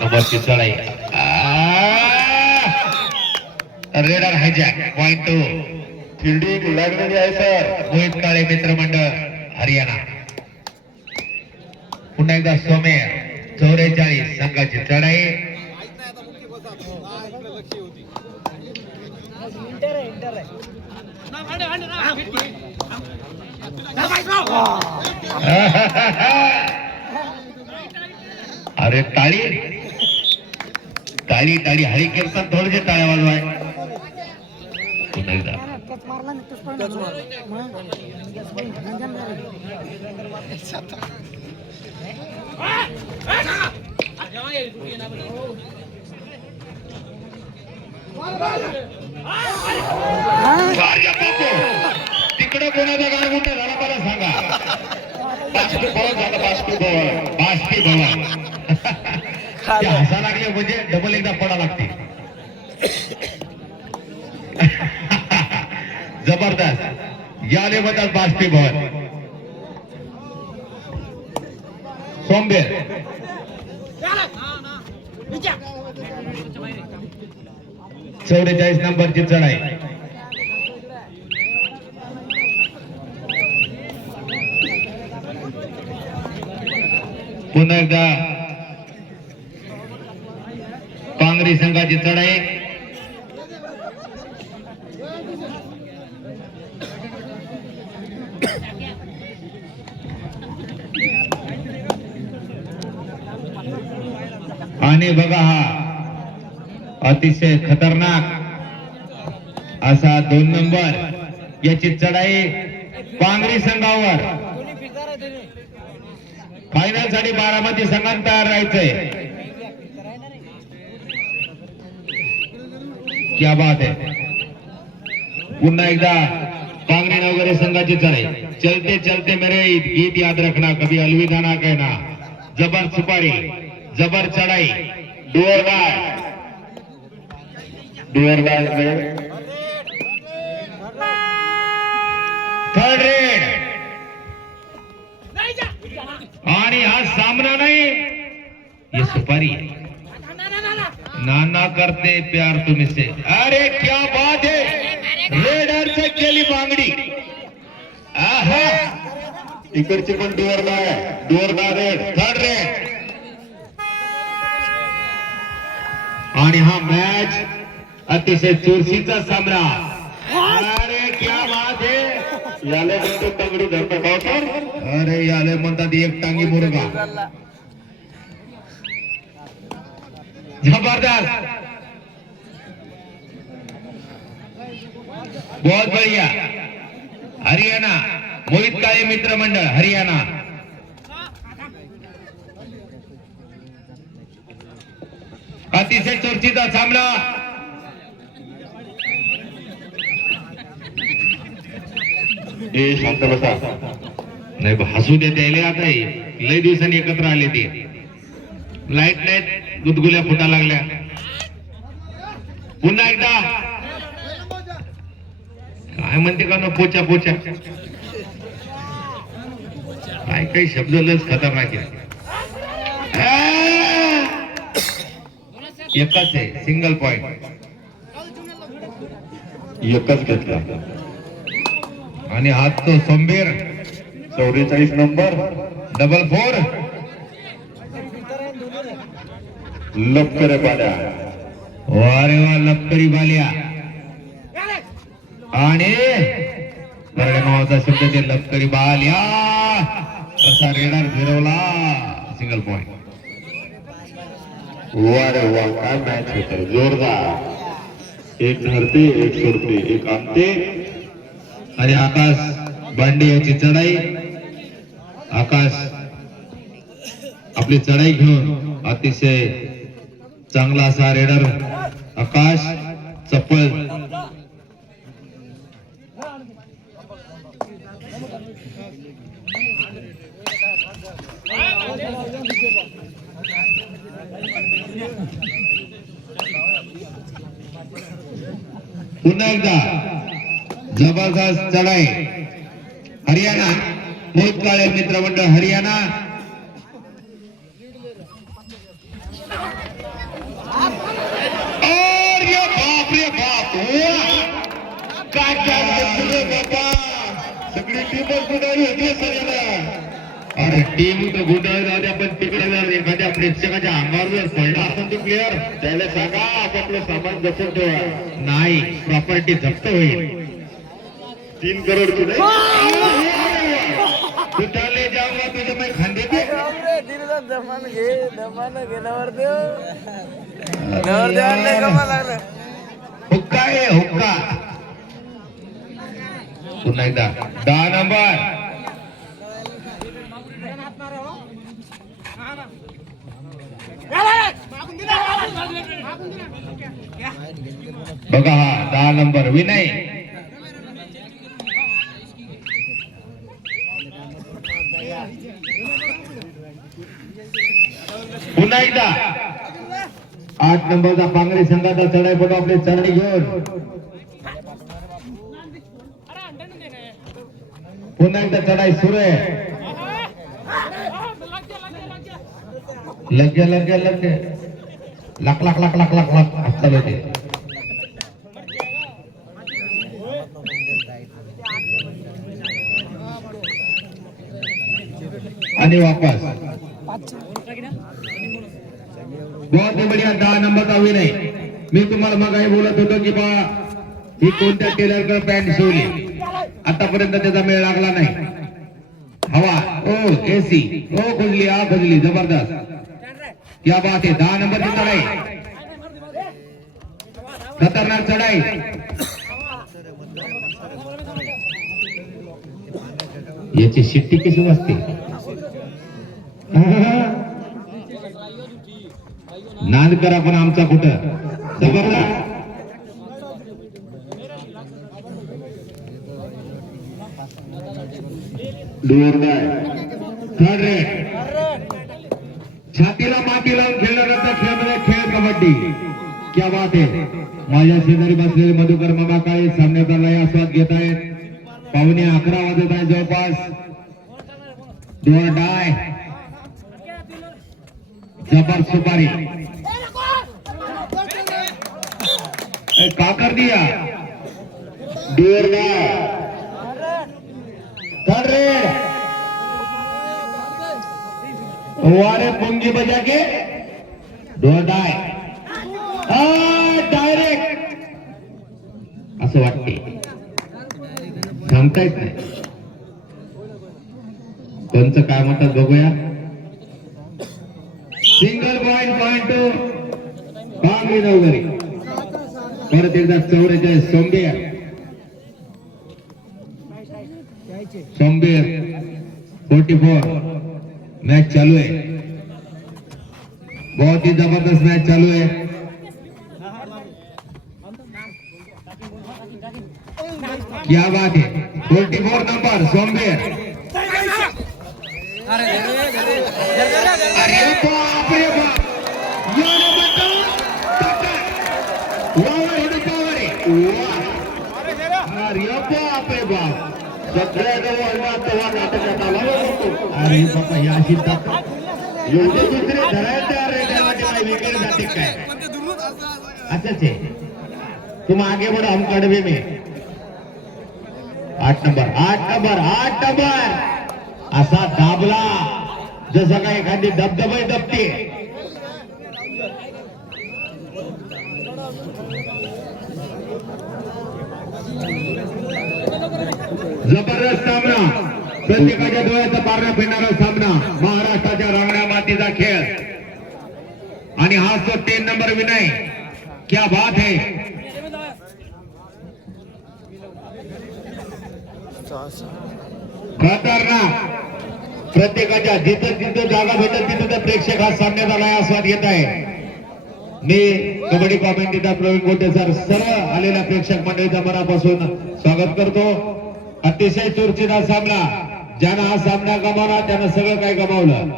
नंबरची चढाई raider hijack point 2 fielding लागलेली आहे सर. मोहित काळे मित्रमंडळ हरियाणा. पुन्हा एकदा सोमे 44 संघाची चढाई. अरे टाळी टाळी टाळी हरी कीर्तन थोडेसे टाळ्या वाजवाय. पुन्हा एकदा तिकडे कोणाचा गाण मोठा झाला मला सांगा. बाष्पीभवन झालं, बाष्पीभवन बाष्पीभवन. हसा लागले म्हणजे डबल एकदा पडा लागते. जबरदस्त याले म्हणतात बाष्पीभवन. सोमबेर 44 नंबरची चढाई. पुन्हा एकदा पांगरी संघाची चढाई. आणि बघा हा अतिशय खतरनाक असा 2 नंबर याची चढाई पांगरी संघावर. फायनल साठी बारामती संघात तयार राहायचंय. क्या बात है. पुन्हा एकदा पांगरी नवगरे संघाची चढाई. चलते चलते मेरे गीत याद रखना, कभी अलविदा ना कहना. जबर सुपारी, जबर चढ़ाई. डुअर गाय थर्ड रेड. आणि हा सामना नाही, ये सुपारी. नाना करते प्यार तुम्ही से. अरे क्या बात है. रेडर से केली बांगडी. आहा इकडची पण डुअर गाय रेड. Third red. आणि हा मॅच अतिशय चुरशीचा सामना. अरे क्या बात है. याले म्हणतो तगडी धरतो. अरे याले म्हणतात एक टांगी मुर्गा. जबरदस्त, बहुत बढ़िया. हरियाणा मोहित काळे मित्रमंडळ हरियाणा. अतिशय चर्चेचा सामना. हे शांत बसा. नाही हसू देते आता. लय दिवसांनी एकत्र आले ते. लाईट लाईट गुदगुल्या फुटा लागल्या. पुन्हा एकदा काय म्हणते का ना पोचा पोचा. काय काही शब्द लस खतरनाक आहे. एकच आहे, सिंगल पॉइंट. एकच घेतला. आणि हात तो सोमबीर 44 नंबर डबल 4 लपकरे पाड्या. वारे वा लपकरी बाल्या. आणि नावाचा शब्द ते लपकरी बाल्या. असा रेडर फिरवला. Single point. वारे वा काय मॅच होते. जोरदार. एक धरते, एक सोडते, एक आणते. आणि आकाश बांडे याची चढाई. आकाश आपली चढाई घेऊन अतिशय चांगला असा रेडर आकाश चप्पल. पुन्हा एकदा जबरदस्त चढाई. हरियाणा मोहित काळे मित्रमंडळ हरियाणा. टीम तर गुंडाळी जाऊ द्या, पण तिकडे जर एखाद्या प्रेक्षकाच्या अंगावर जर पडला असेल तो प्लेअर, त्याला सांगा आपापलं सामान जपून ठेवा. नाही प्रॉपर्टी जप्त होईल. 3 करोड की नाही. तू चालले जाऊंगा तुझे मैं खांदे पे दमान गेल्यावर देव कमा लागलं. हुक्का आहे हुक्का. पुन्हा एकदा 10 नंबर बघा हा 10 नंबर विनय. पुन्हा एकदा 8 नंबरचा पांगरी संघाचा चढाईपटू आपले चढाई घेऊन पुन्हा एकदा चढाई सुरू आहे. लगे लगे लगे लाख लाख लाख लाख लाख लाख चालू ते. आणि वापस बहुत ही बढ़िया 10 नंबरचा विनय. मी तुम्हाला मगाही बोलत होतो की बा ही कोणत्या टेलरकडे पॅन्ट शिवली, आतापर्यंत त्याचा मेळ लागला नाही. हवा ओ एसी ओ खुजली आ खुजली जबरदस्त. क्या बात है. 10 नंबरची चढाई, खतरनाक चढाई. याची शिट्टी कशी वाजते. नाद करा पण आमचा कुठं जबरदस्त. Third red. छातीला माती लावून खेळणाऱ्याचा खेळ खेळ कबड्डी. क्या बात आहे. माझ्या शेजारी बसलेले मधुकर मामा काळे सामन्याचा लय आस्वाद घेत आहेत. पावणे 11 वाजत आहे जवळपास. दोन डाय जबर सुपारी का कर दिया. Third red. वारे पुंगी बजा के दोन डाय डायरेक्ट असं वाटते. सांगता येत नाही कोणचं काय म्हणतात बघूया. Single point to Pangri Navghari. परत एकदा 44 सोमबेर 44 मैच चालू है. बहुत ही जबरदस्त मैच चालू है. क्या बात है. 44 नंबर सोमबेर. अरे बाप रे बाप. अरे बाप रे बाप. अरे बाबा या अशी एवढे दुसरे धरायला तयार आहे. त्यामध्ये विकेट जाते काय. अच्छा छे तुम आगे बढ़ो हम कड़वे में. 8 नंबर असा दाबला जसं काय एखादी धबधबाई दबते. जबरदस्त सामना. प्रत्येकाच्या डोळ्याचा पारणा फिरणारा सामना. महाराष्ट्राच्या रांगण्या मातीचा खेळ. आणि हा तो 3 नंबर विनय. क्या बात है. खतरनाक. प्रत्येकाच्या जिथं जिथं जागा भेटत तिथं प्रेक्षक हा सामन्याचा लय आस्वाद घेत आहे. मी कबड्डी कॉमेंटेटर प्रवीण गोटे सर सर्व आलेल्या प्रेक्षक मंडळीचा मनापासून स्वागत करतो. अतिशय चुरचीचा सामना. ज्यानं हा सामना गमावला त्यानं सगळं काही गमावलं.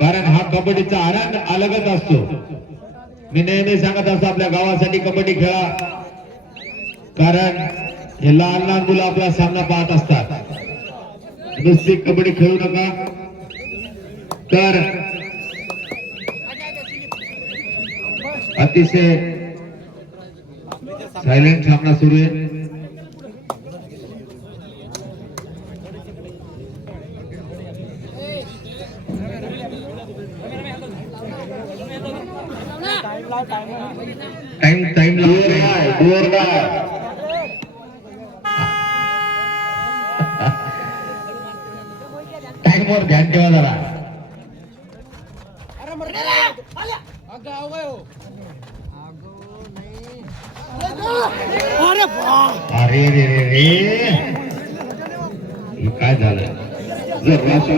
कारण हा कबड्डीचा आनंद अलगच असतो. मी नेहमी सांगत असतो आपल्या गावासाठी कबड्डी खेळा. कारण हे लहान लहान मुलं आपला सामना पाहत असतात. नुसती कबड्डी खेळू नका. तर अतिशय सायलेंट सामना सुरू आहे. टाइम टाइम वर ध्यान ठेवा जरा. अरे रे रे रे हे काय झालं. जर राशन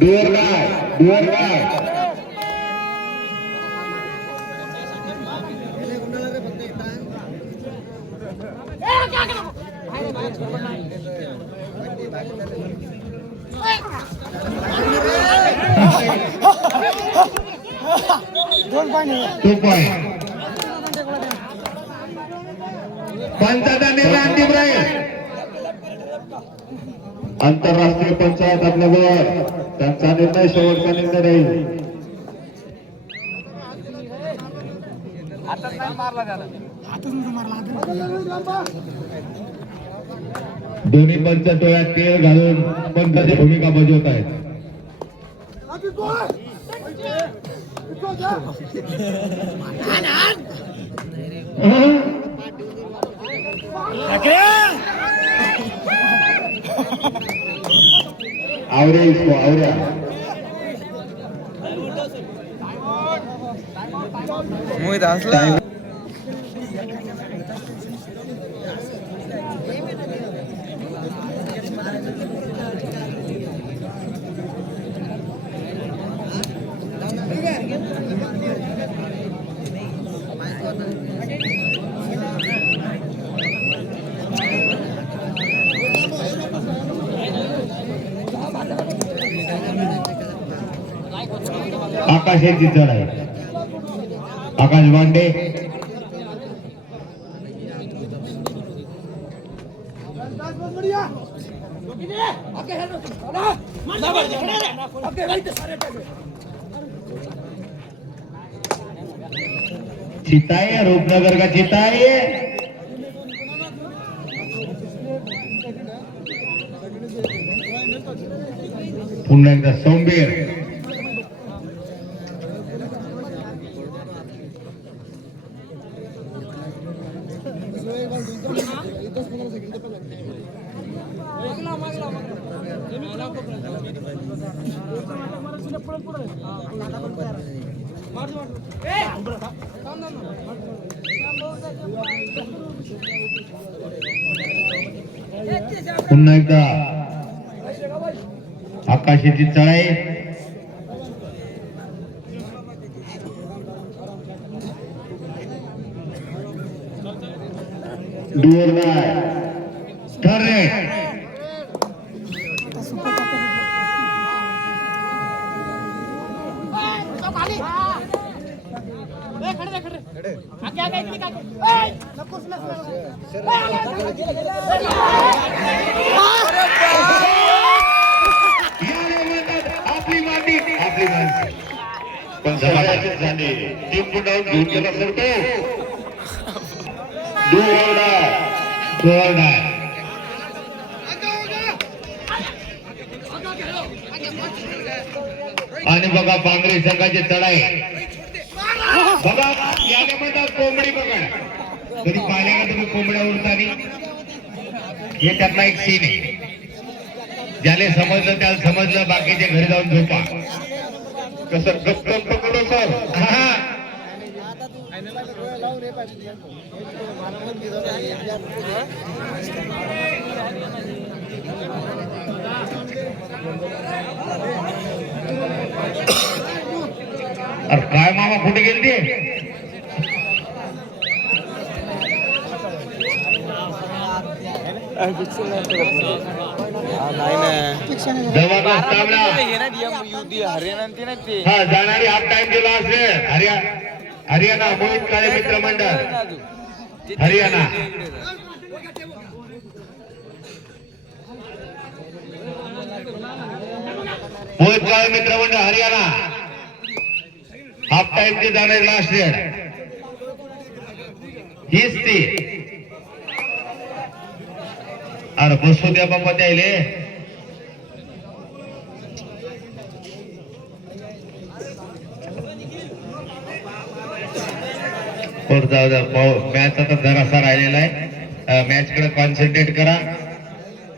डोर नाही टू पॉइंट पंचाचा निर्णय अंतिम राहील. आंतरराष्ट्रीय पंचायत आपल्यावर त्यांचा निर्णय शेवटचा निर्णय राहील. दोन्ही पंच डोळ्यात तेल घालून पंचाची भूमिका बजावत आहेत. आवरे इसको आवऱ्या मोहित हसला. आकाश यांची चढ आहे. आकाश मांडे चिताए रूपनगर का चिताए. पुन्हा एकदा सोमबीर पुन्हा एकदा आकाशाची चढाई. डोर नाही ठरले. आपली माती आपली माणसं पण सगळ्याचीच झाली. 3 फूट आऊट घेऊन गेला सर तो डोर आहे. आणि बघा पांगरी संघाची चढाई. बघा याने म्हणतात कोंबडी पकड. कधी पाहिल्या का तुम्ही कोंबड्या उडताना? हे त्यातला एक सीन आहे. ज्याला समजलं त्याला समजलं, बाकीचे घरी जाऊन झोपा. कसं गप्प पकडो सर. अरे काय मामा कुठे गेले ते? जबरदस्त ताबडा. हा जाणारी हाफ टाइम दिला असेल. हरियाणा मोहित काळे मित्र मंडळ हरियाणा. मोहित काळे मित्र मंडळ हरियाणा हाफ टाइम ची जाणारी लास्ट रेड हीच ती. अरे बसू द्या बाबा त्याले. पुढे जाऊ द्या मॅच आता जरासा राहिलेला आहे मॅच कडे कॉन्सन्ट्रेट करा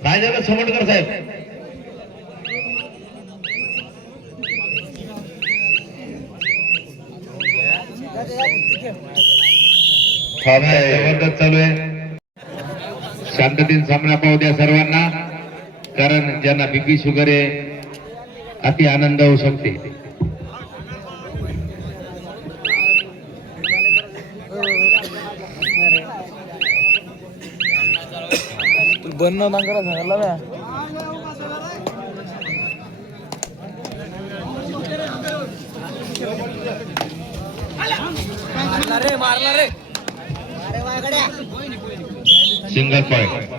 काय झालं सोमटकर साहेब जबरदस्त चालू आहे शांततेने सामना पाहू द्या सर्वांना कारण ज्यांना बीपी शुगर आहे अति आनंद होऊ शकते बनणं नांगरा सांगितलं ना मारला रे सिंगल पॉइंट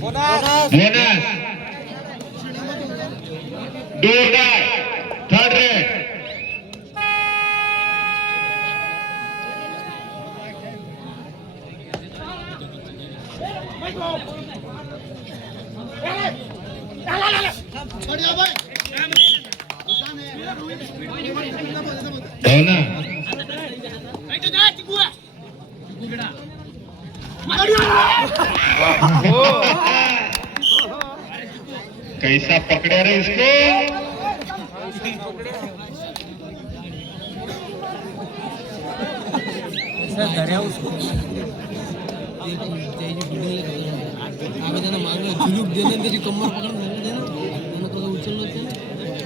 बोनस जोरदार थर्ड रेड हो ना कैसा पकड़ा रे इसको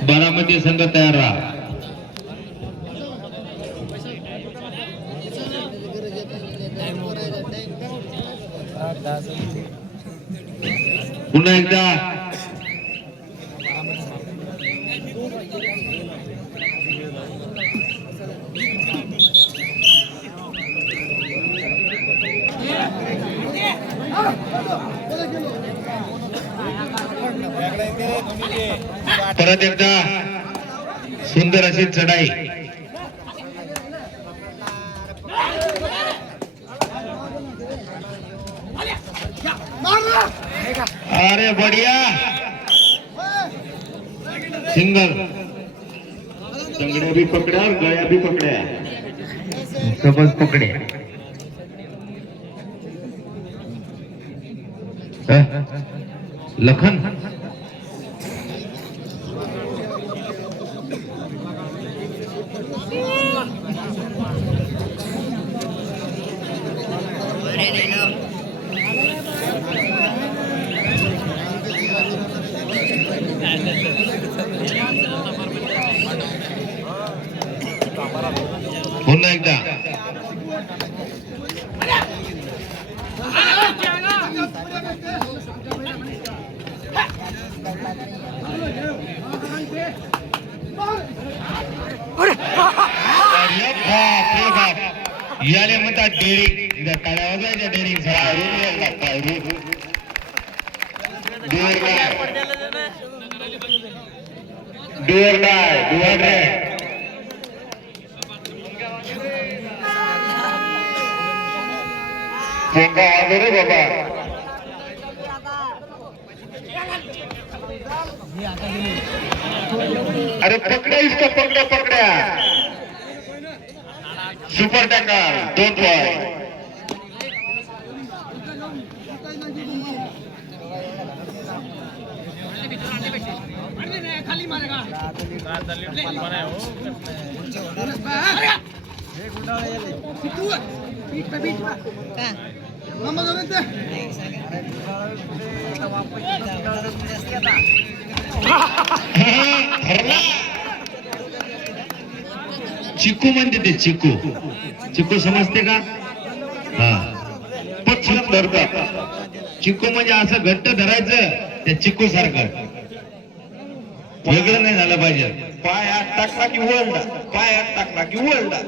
बारामती संघ तयार रहा पुन्हा एकदा परत एकदा सुंदर अशी चढाई अरे बढ़िया सिंगल तंगड़े भी पकड़ा और गया भी पकड़ा सबज पकड़े लखन पुन्हा एकदा याले म्हणतात डेरिंग काळ्या वाजायच्या डेरिंग रे बाबा अरे पकड़ा इसको पकड़ा पकड़ा सुपर टैंकर 2 पॉइंट खाली मारेगा बीच पे चिक्कू म्हणते ते चिक्कू चिक्कू समजते का हा पक्षात धरतात चिक्कू म्हणजे असं घट्ट धरायचं त्या चिकू सारखं वेगळं नाही झालं पाहिजे. पायात टाकला की वळला, पायात टाकला की वळला.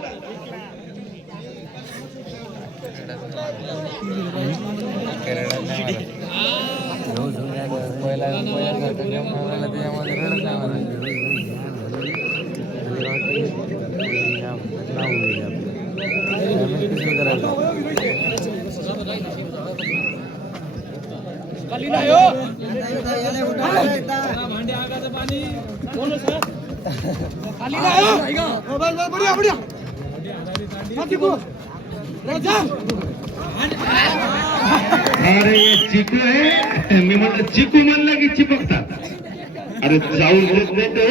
अरे चिकू आहे. मी म्हटलं चिकू म्हणलं की चिपकतात. अरे जाऊन देत नाही ते.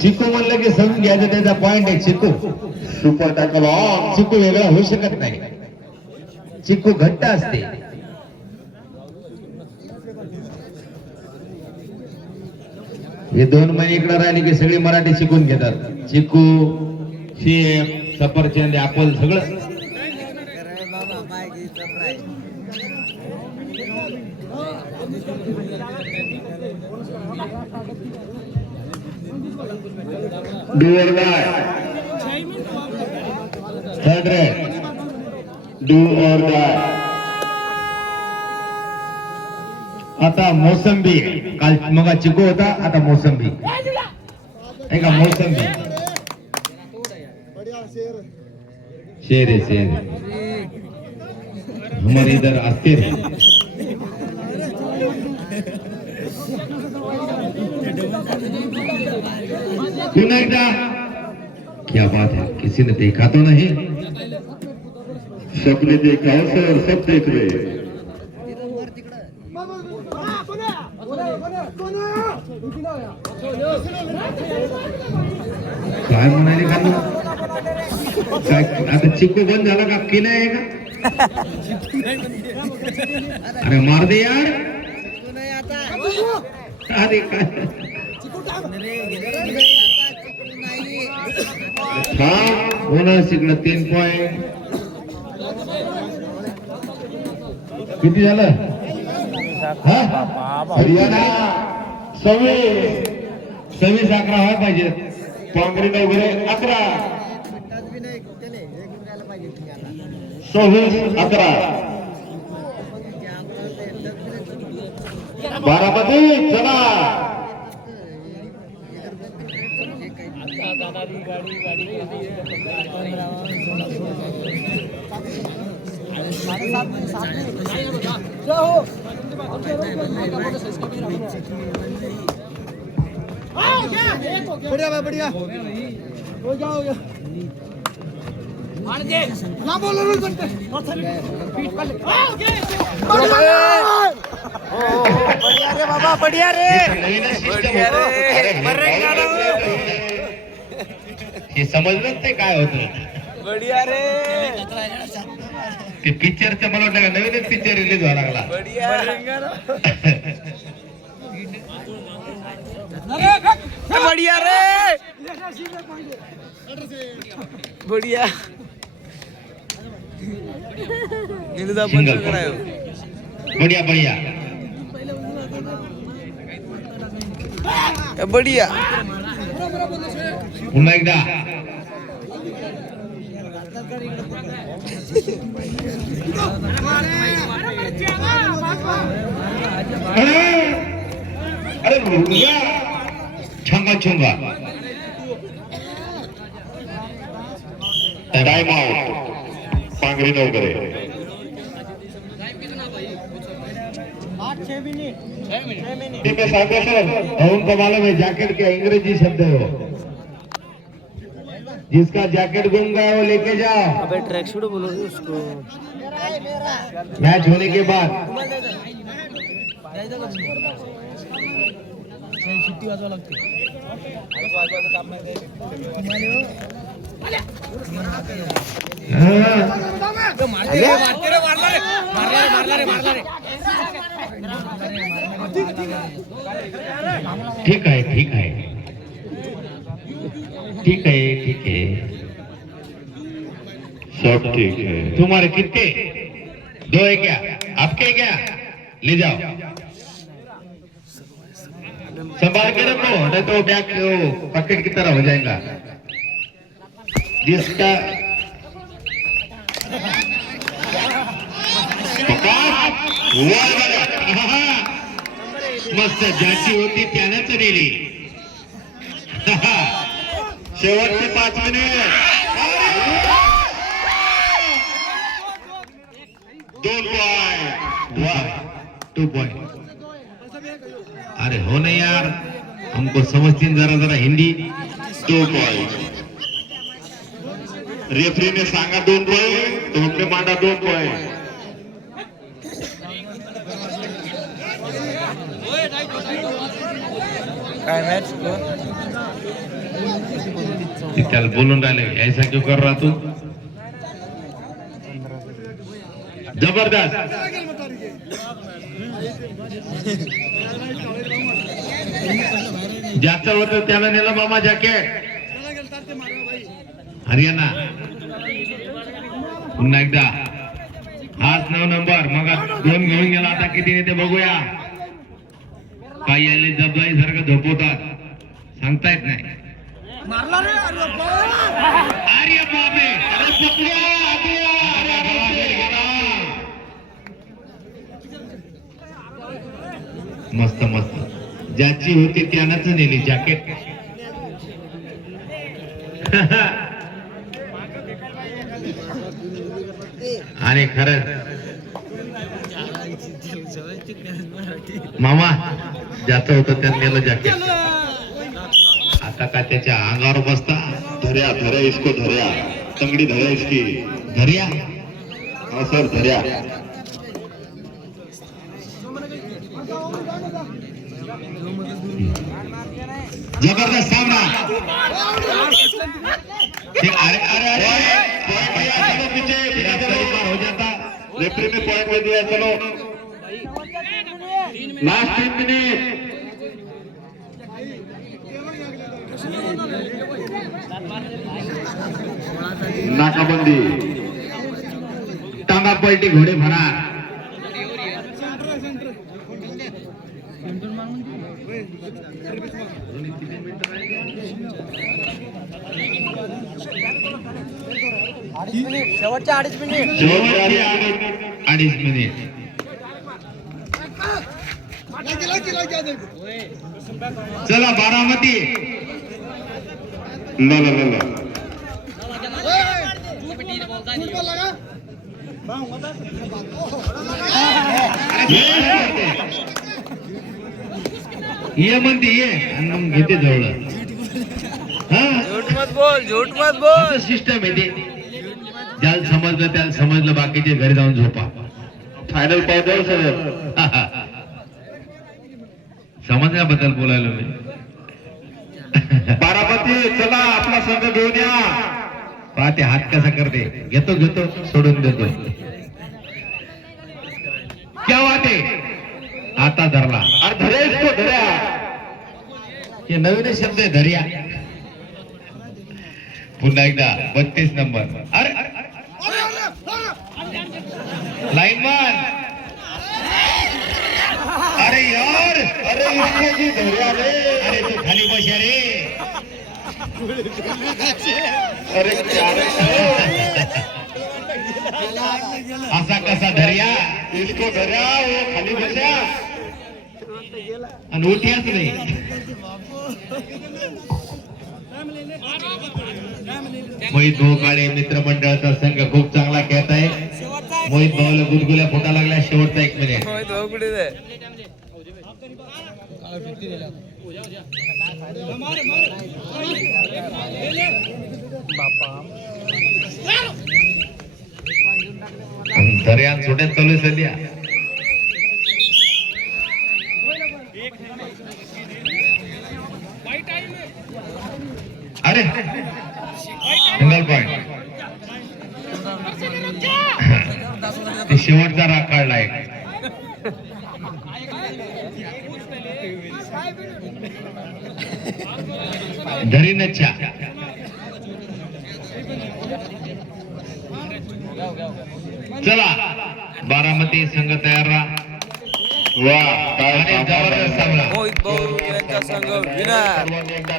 चिकू म्हणलं की समजून घ्यायचं त्याचा पॉइंट आहे. चिकू सुपर टॅकल ऑन. चिकू वेगळा होऊ शकत नाही. चिकू घट्ट असते. हे 2 महिने इकडे राहिले की सगळे मराठी शिकून घेतात. चिकू, शेप, सफरचंद, ऍपल सगळं. डू और डाय. Third red. डू और डाय. आता मोसंबी. काल मग चिकू होता, आता मोसंबी आहे का. मोसंबी शेर है शेर. हमारे इधर आते हैं. पुन्हा एकदा. क्या बात है, किसी ने देखा तो नहीं. सबने देखा सर, सब देख रहे. काय म्हणाले का तू? काय आता चिकू बंद झाला का? केलं आहे का? अरे मार दे यार. अरे काय बोनस इकडं 3 पॉइंट. किती झालं? हरियाणा 26. 26-11 व्हायला पाहिजे. पांगरी वगैरे 11. 26-11. बारामती चला. बढ़िया भाई बढ़िया. हो जाओ ना बोलो बढ़िया रे बाबा. बढ़िया रे. हे समजलंच ते काय होतं. बढ़िया रे. ते पिक्चरचं मला वाटतं का नवीनच पिक्चर रिलीज व्हायला लागला. बढ़िया रे. बढ़िया. सिंगल बढ़िया बढ़िया. बढ़िया. पुन्हा एकदा. अरे रुपया छंगा छुंगा. Time out. पांगरी वगैरे. 6 मिनट. ठीक है साहब सर. उनको मालूम है जैकेट के अंग्रेजी शब्द है वो. जिसका जैकेट गुम गया वो लेके जाओ. अबे ट्रैक शूट बोलो उसको. मैच होने के बाद शिट्टी वाजवा लागते. ठीक आहे ठीक आहे ठीक आहे ठीक आहे. सब ठीक है. तुम्हारे कितने 2 है क्या? आपके क्या ले जाओ, संभाल के रखो, नहीं तो बैग पॉकेट की तरह हो जाएगा। जिसका मस्त ज्याची होती त्यानंच नेली. शेवटचे 5 मिनिट. 2 point 2 point. अरे हो नहीं यार, हमको समझती जरा जरा हिंदी. 2 पॉइंट. रेफरी ने सांगा 2 पॉइंट, तो हमने मांगा 2 पॉइंट. काय मॅच त्याला बोलून राहिले, ऐसा क्यों कर रहा तू. जबरदस्त. ज्याचं होतं त्याला नेलं मामा जॅकेट. हरियाणा पुन्हा एकदा हाच 9 नंबर. मग 2 घेऊन गेला, आता किती नेते बघूया. काही यायले जबलाई सारखं झोपवतात, सांगता येत नाही. अरे बापरे, अरे मस्त मस्त. ज्याची होती त्यानंच नेली जॅकेट. आणि खरंच मामा ज्याचं होतं त्याने नेलं जॅकेट. आता का त्याच्या अंगावर बसता. धर्या धर्या इसको धर्या, तंगडी धर्या इसकी. धर्या. हाँ सर धर्या. जबरदस्त सामना. अरे अरे अरे हो जाता. रेफरी ने पॉइंट दे दिया. चलो लास्ट 3 मिनट. नाकाबंदी. टांगा पलटी घोडे भरा. शेवटचे 2.5 मिनिट. शेवटचे 2.5 मिनिट. चला बारामती. ला ला ला ला. ये म्हणते ये आणि मग घेते जवळ. झूठ मत बोल, झूठ मत बोल. सिस्टम आहे ते. ज्याला समजलं त्याला समजलं, बाकीचे घरी जाऊन झोपा. फायनल पावतो सर. समजण्याबद्दल बोलायला मी. बारामती चला आपला संघ घेऊन या. पाहते हात कसा करते. घेतो घेतो सोडून देतो. क्या वाटे आता धरला. अरे धर्या इसको धर्या. हे नवीन शब्द आहे धर्या. पुन्हा एकदा 32 नंबर. अरे लाईनमन. अरे यार, अरे इसको जी धर्या रे. अरे तू खाली बसा रे. अरे क्या रे. असा कसा धर्या. इसको धर्या, वो खाली बसा. आणि उठ्याच नाही. मोहित भाऊ काळे मित्रमंडळाचा संघ खूप चांगला खेळत आहे. मोहित भाऊला गुदगुल्या फुटा लागल्या. शेवटचा 1 मिनिट. दर्यान सोड्यात चालू आहे सध्या. अरे सिंगल पॉइंट. ते शेवटचा राग काढला एक. धरीनच्या चला बारामती संघ तयार राहा वा काय आणि जबरदस्त सामना मोहित भाऊ यांचा संघ विनर. सर्वांनी एकदा